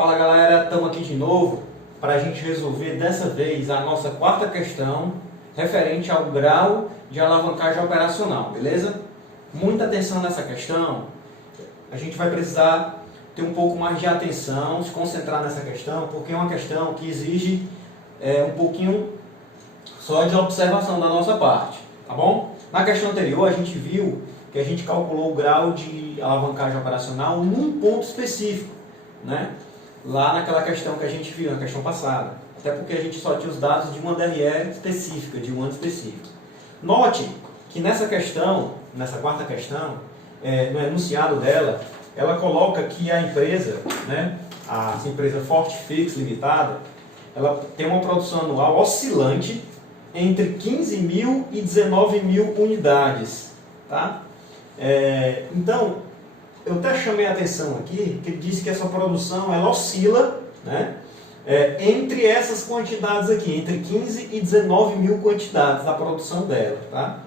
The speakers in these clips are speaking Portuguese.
Fala galera, estamos aqui de novo para a gente resolver dessa vez a nossa quarta questão referente ao grau de alavancagem operacional, beleza? Muita atenção nessa questão, a gente vai precisar ter um pouco mais de atenção, se concentrar nessa questão, porque é uma questão que exige um pouquinho só de observação da nossa parte, tá bom? Na questão anterior a gente viu que a gente calculou o grau de alavancagem operacional num ponto específico, né? Lá naquela questão que a gente viu, na questão passada. Até porque a gente só tinha os dados de uma DRE específica, de um ano específico. Note que nessa questão, nessa quarta questão, no enunciado dela, ela coloca que a empresa, né, a empresa Fortifix Limitada, ela tem uma produção anual oscilante entre 15 mil e 19 mil unidades. Tá? Então, eu até chamei a atenção aqui, que ele disse que essa produção ela oscila, né, entre essas quantidades aqui, entre 15 e 19 mil quantidades da produção dela. Tá?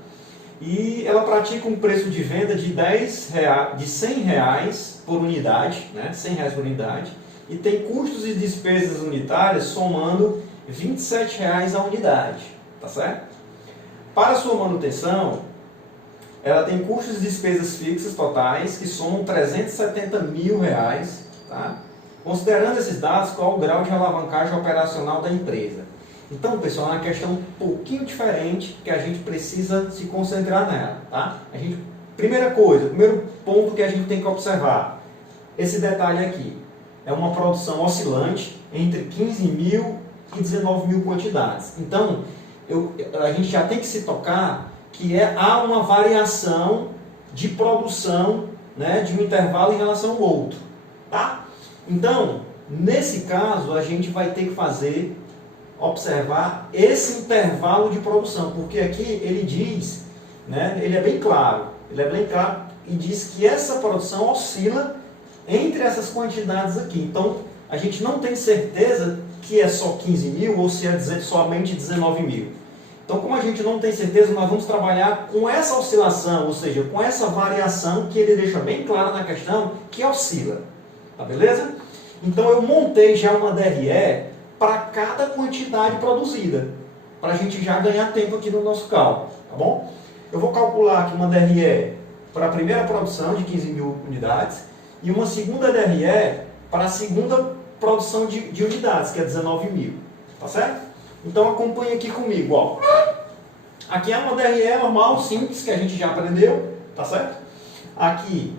E ela pratica um preço de venda de R$100 por unidade, né, R$100 por unidade, e tem custos e despesas unitárias somando R$27 a unidade. Tá certo? Para sua manutenção, ela tem custos e despesas fixas totais que somam R$370 mil. Tá? Considerando esses dados, qual o grau de alavancagem operacional da empresa? Então, pessoal, é uma questão um pouquinho diferente que a gente precisa se concentrar nela. Tá? Primeira coisa, primeiro ponto que a gente tem que observar, esse detalhe aqui, é uma produção oscilante entre 15 mil e 19 mil quantidades. Então, a gente já tem que se tocar que há uma variação de produção, né, de um intervalo em relação ao outro. Tá? Então, nesse caso, a gente vai ter que observar esse intervalo de produção, porque aqui ele diz, né, ele é bem claro e diz que essa produção oscila entre essas quantidades aqui. Então, a gente não tem certeza que é só 15 mil ou se é somente 19 mil. Então, como a gente não tem certeza, nós vamos trabalhar com essa oscilação, ou seja, com essa variação que ele deixa bem clara na questão, que oscila. Tá beleza? Então, eu montei já uma DRE para cada quantidade produzida, para a gente já ganhar tempo aqui no nosso cálculo. Tá bom? Eu vou calcular aqui uma DRE para a primeira produção de 15 mil unidades e uma segunda DRE para a segunda produção de unidades, que é 19 mil. Tá certo? Então acompanhe aqui comigo, ó. Aqui é uma DRE normal, simples, que a gente já aprendeu, tá certo? Aqui,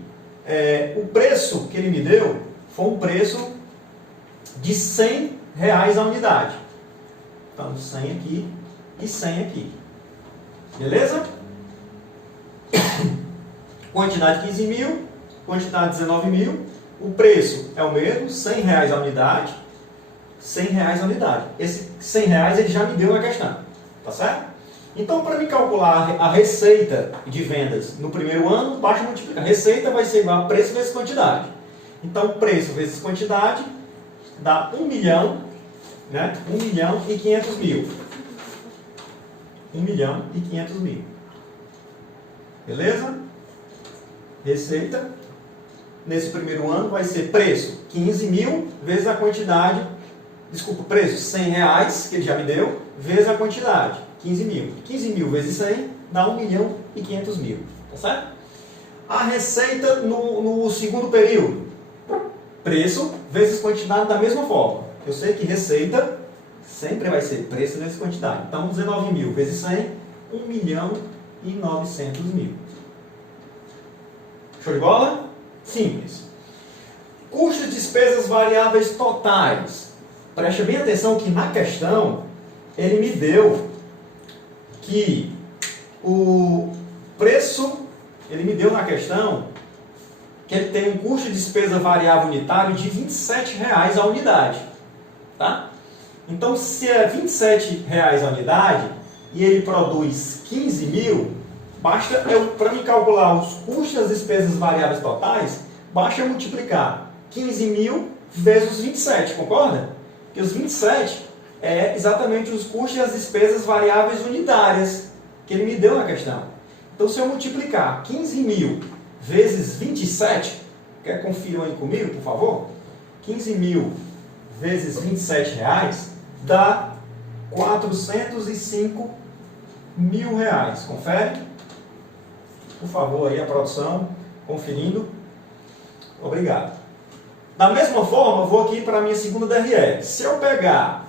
o preço que ele me deu foi um preço de R$100 a unidade. Então, 100 aqui e 100 aqui. Beleza? Quantidade 15 mil, quantidade 19 mil. O preço é o mesmo, R$100 a unidade. R$100 a unidade. Esse R$100 ele já me deu na questão. Tá certo? Então, para me calcular a receita de vendas no primeiro ano, basta multiplicar. Receita vai ser igual a preço vezes quantidade. Então, preço vezes quantidade dá 1 milhão, né? 1 milhão e 500 mil. 1 milhão e 500 mil. Beleza? Receita, nesse primeiro ano, vai ser preço 15 mil vezes a quantidade. Desculpa, preço R$100, que ele já me deu, vezes a quantidade, 15 mil. 15 mil vezes 100 dá 1 milhão e 500 mil. Tá certo? A receita no segundo período. Preço vezes quantidade da mesma forma. Eu sei que receita sempre vai ser preço vezes quantidade. Então, 19 mil vezes 100, 1 milhão e 900 mil. Show de bola? Simples. Custos e despesas variáveis totais. Preste bem atenção que na questão, ele me deu que o preço, ele me deu na questão que ele tem um custo de despesa variável unitário de R$27 a unidade. Tá? Então, se é R$27 a unidade e ele produz 15 mil, basta para me calcular os custos e as despesas variáveis totais, basta eu multiplicar 15 mil vezes os 27, concorda? Que os 27 é exatamente os custos e as despesas variáveis unitárias que ele me deu na questão. Então, se eu multiplicar 15 mil vezes 27, quer confiram aí comigo, por favor? 15 mil vezes 27 reais dá 405 mil reais. Confere? Por favor, aí a produção, conferindo. Obrigado. Da mesma forma, eu vou aqui para a minha segunda DRE. Se eu pegar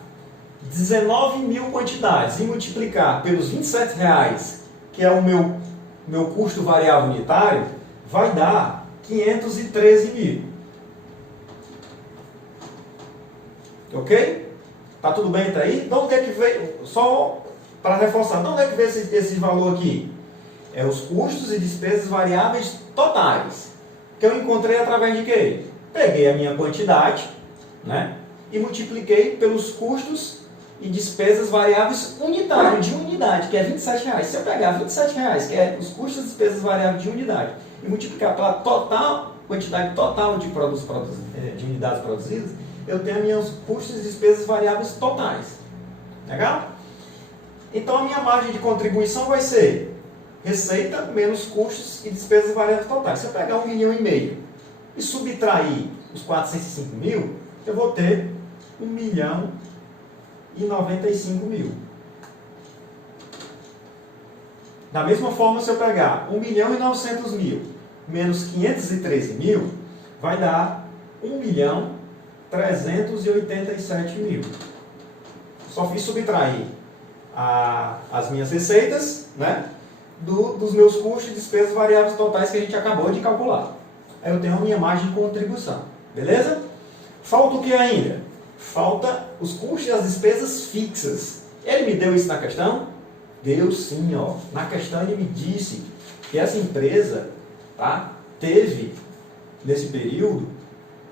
19 mil quantidades e multiplicar pelos 27 reais, que é o meu custo variável unitário, vai dar 513 mil. Ok? Tá tudo bem até aí? De onde é que veio? Só para reforçar, de onde é que veio esse valor aqui? É os custos e despesas variáveis totais. Que eu encontrei através de quê? Peguei a minha quantidade, né? E multipliquei pelos custos e despesas variáveis unitários, de unidade, que é 27 reais. Se eu pegar 27 reais, que é os custos e despesas variáveis de unidade, e multiplicar pela quantidade total de unidades produzidas, eu tenho meus custos e despesas variáveis totais. Legal? Então a minha margem de contribuição vai ser receita menos custos e despesas variáveis totais. Se eu pegar 1,5 milhão e subtrair os 405 mil, eu vou ter 1.095 mil. Da mesma forma, se eu pegar 1.900.000 menos 513 mil, vai dar 1.387.000. Só fiz subtrair as minhas receitas, né, dos meus custos e despesas variáveis totais que a gente acabou de calcular. Aí eu tenho a minha margem de contribuição. Beleza? Falta o que ainda? Falta os custos e as despesas fixas. Ele me deu isso na questão? Deu sim, ó. Na questão ele me disse que essa empresa, tá, teve, nesse período,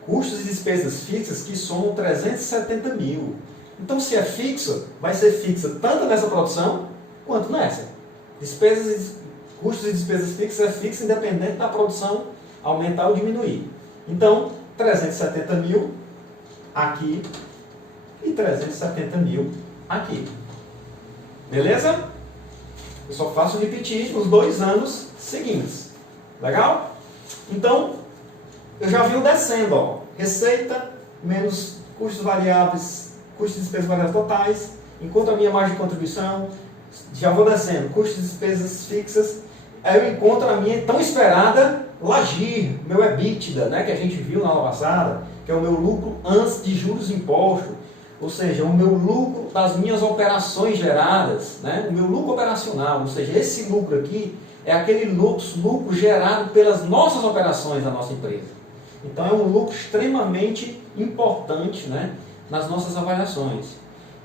custos e despesas fixas que somam 370 mil. Então, se é fixa, vai ser fixa tanto nessa produção quanto nessa. Custos e despesas fixas é fixa independente da produção aumentar ou diminuir. Então, 370 mil aqui e 370 mil aqui. Beleza? Eu só faço repetir nos 2 anos seguintes. Legal? Então, eu já vi o descendo, ó. Receita menos custos variáveis, custos e despesas variáveis totais, enquanto a minha margem de contribuição, já vou descendo, custos e despesas fixas, aí eu encontro a minha tão esperada LAGIR, meu EBITDA, né, que a gente viu na aula passada, que é o meu lucro antes de juros e impostos, ou seja, o meu lucro das minhas operações geradas, né, o meu lucro operacional, ou seja, esse lucro aqui é aquele lucro gerado pelas nossas operações da nossa empresa. Então é um lucro extremamente importante, né, nas nossas avaliações.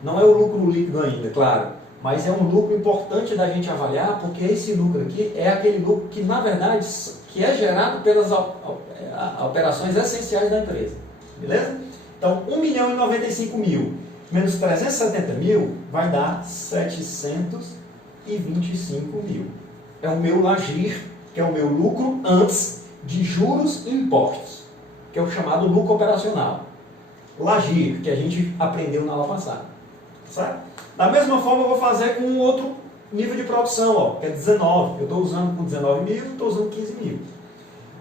Não é o lucro líquido ainda, claro, mas é um lucro importante da gente avaliar, porque esse lucro aqui é aquele lucro que, na verdade, que é gerado pelas operações essenciais da empresa. Beleza? Então, 1.095.000 menos 370 mil vai dar 725 mil. É o meu LAGIR, que é o meu lucro antes de juros e impostos, que é o chamado lucro operacional. LAGIR, que a gente aprendeu na aula passada. Certo? Da mesma forma, eu vou fazer com um outro nível de produção, ó, que é 19. Eu estou usando com 19 mil, estou usando 15 mil.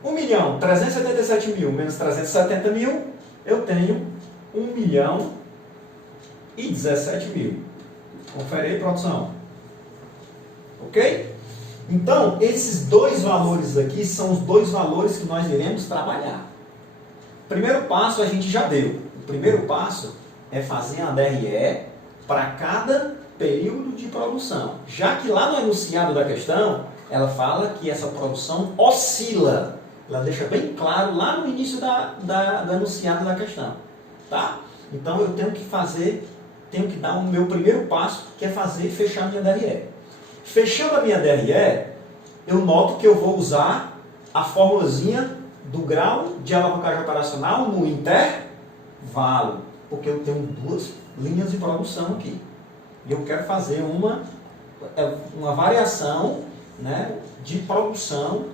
1.377.000 menos 370 mil, eu tenho 1.017.000. Confere aí, produção. Ok? Então, esses 2 valores aqui são os 2 valores que nós iremos trabalhar. O primeiro passo a gente já deu. O primeiro passo é fazer a DRE para cada período de produção. Já que lá no enunciado da questão, ela fala que essa produção oscila. Ela deixa bem claro lá no início do enunciado da questão. Tá? Então eu tenho que dar o meu primeiro passo, que é fechar a minha DRE. Fechando a minha DRE, eu noto que eu vou usar a formulazinha do grau de alavancagem operacional no intervalo, porque eu tenho 2 linhas de produção aqui. E eu quero fazer uma variação, né, de produção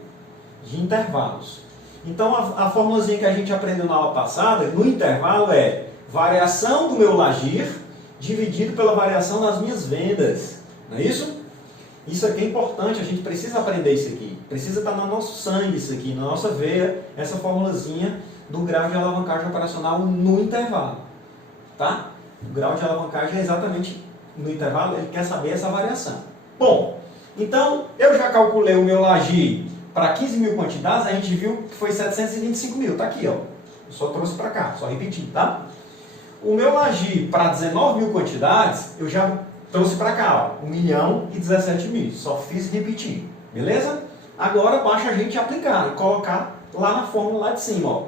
de intervalos. Então, a formulazinha que a gente aprendeu na aula passada, no intervalo, é variação do meu LAGIR dividido pela variação das minhas vendas. Não é isso? Isso aqui é importante, a gente precisa aprender isso aqui. Precisa estar no nosso sangue isso aqui, na nossa veia, essa formulazinha do grau de alavancagem operacional no intervalo. Tá? O grau de alavancagem é exatamente no intervalo, ele quer saber essa variação. Bom, então eu já calculei o meu LAGI para 15 mil quantidades, a gente viu que foi 725 mil, tá aqui, ó. Eu só trouxe para cá, só repetir, tá? O meu LAGI para 19 mil quantidades, eu já trouxe para cá, ó, 1 milhão e 17 mil, só fiz repetir, beleza? Agora basta a gente aplicar e colocar lá na fórmula lá de cima, ó.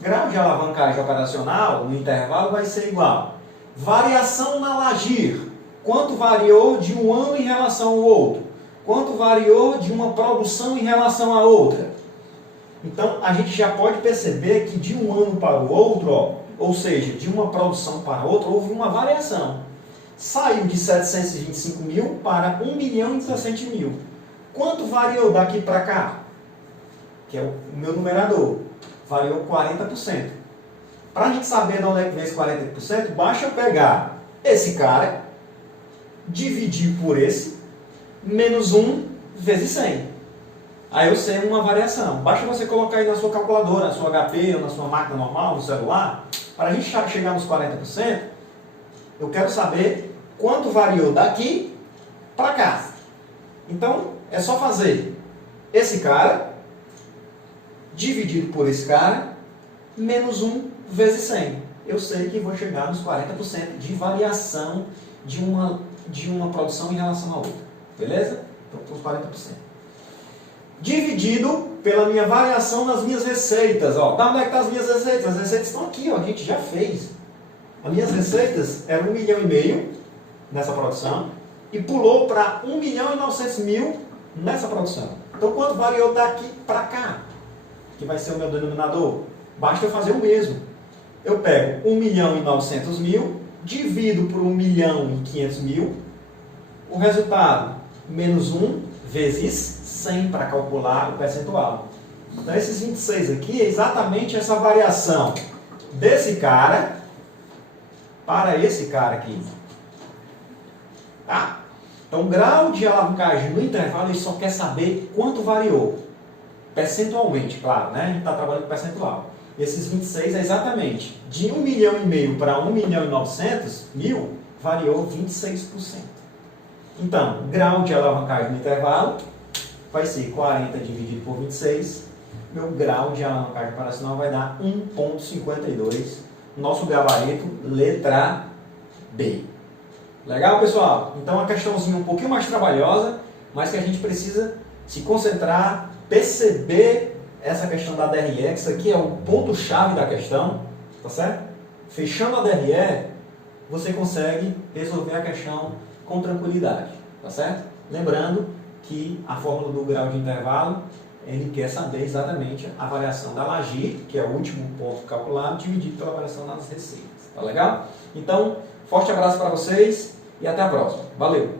Grau de alavancagem operacional no intervalo vai ser igual. Variação na LAGIR. Quanto variou de um ano em relação ao outro? Quanto variou de uma produção em relação à outra? Então, a gente já pode perceber que de um ano para o outro, ó, ou seja, de uma produção para outra, houve uma variação. Saiu de 725 mil para 1 milhão e 17 mil. Quanto variou daqui para cá? Que é o meu numerador. Variou 40%. Para a gente saber de onde é que vem esse 40%, basta eu pegar esse cara, dividir por esse, menos 1 vezes 100. Aí eu sei uma variação. Basta você colocar aí na sua calculadora, na sua HP ou na sua máquina normal, no celular. Para a gente chegar nos 40%, eu quero saber quanto variou daqui para cá. Então, é só fazer esse cara, dividido por esse cara, menos 1 vezes 100. Eu sei que vou chegar nos 40% de variação de uma produção em relação à outra. Beleza? Então, os 40%. Dividido pela minha variação nas minhas receitas. Ó, da onde é que estão as minhas receitas? As receitas estão aqui, ó, a gente já fez. As minhas receitas eram 1,5 milhão nessa produção e pulou para 1 milhão e 900 mil nessa produção. Então, quanto variou daqui para cá? Que vai ser o meu denominador? Basta eu fazer o mesmo. Eu pego 1 milhão e 900 mil, divido por 1 milhão e 500 mil, o resultado, menos 1 vezes 100 para calcular o percentual. Então, esses 26 aqui é exatamente essa variação desse cara para esse cara aqui. Tá? Então, o grau de alavancagem no intervalo, ele só quer saber quanto variou. Percentualmente, claro, né? A gente está trabalhando com percentual. Esses 26 é exatamente de 1,5 milhão para 1 milhão e 900 mil, variou 26%. Então, grau de alavancagem no intervalo vai ser 40 dividido por 26. Meu grau de alavancagem operacional vai dar 1,52. Nosso gabarito, letra B. Legal, pessoal? Então, uma questãozinha um pouquinho mais trabalhosa, mas que a gente precisa se concentrar, perceber essa questão da DRE, que isso aqui é o ponto-chave da questão, tá certo? Fechando a DRE, você consegue resolver a questão com tranquilidade, tá certo? Lembrando que a fórmula do grau de intervalo, ele quer saber exatamente a variação da LAGIR, que é o último ponto calculado, dividido pela variação das receitas, tá legal? Então, forte abraço para vocês e até a próxima. Valeu!